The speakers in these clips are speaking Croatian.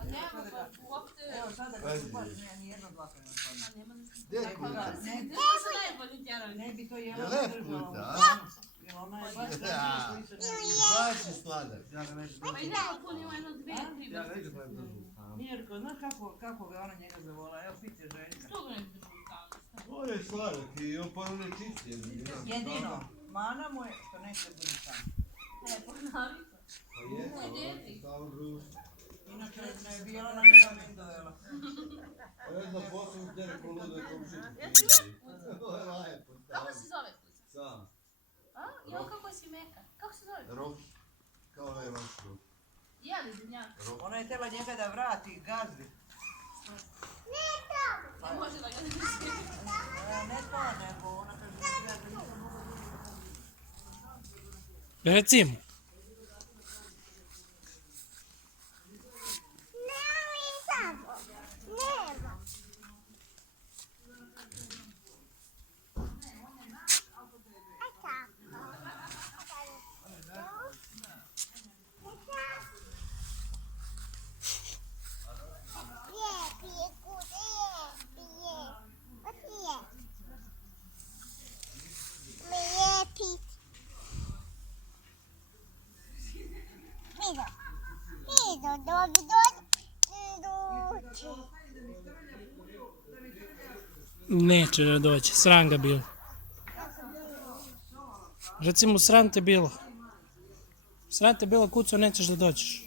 A nema pa uopšte... Evo sada kad kupaš, nema ni jedno dlakanje od toga. Nema ni... Gdje je kuda? To su najbolji tjerovi. Ne bi to Je jela lep držala. kuda, a? Jer ona je baš Ja. koji se ne... Baš je sladak. Ja ga neću Pa i da, on ima jedno dvije, tri Ja ga vrste. neću praviti držu. Mirko, znaš kako ga ona njega zavola? Evo, piti Željka. Što ga ne bi držali tamo? On je sladak i on pa on je čisti. Jedino, mana mu je što neće biti sam. Pa navika. Pa je, To je djeti. stalo društvo. Inače ne bi ona na njega min dovela. Pa jedno posao gdje ne poluduje komšinu. To je lepo. Kako se zove kuća? Sam. A? Jo, kako si meka. Kako se zove? Roki. Kao onaj vaš Roki. Je li zemljak? Roki. Ona je htjela njega da vrati gazdi. Ne može da ga ne drži. Ne to, nego ona kaže ja ga nisam mogla vidjeti. Recimo. Neće da doći, sram ga bilo. Recimo, sram te bilo. Sram te bilo, kuco, nećeš da dođeš.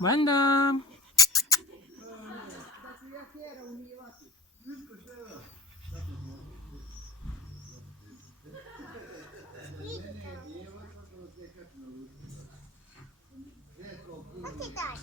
Manda! What did that?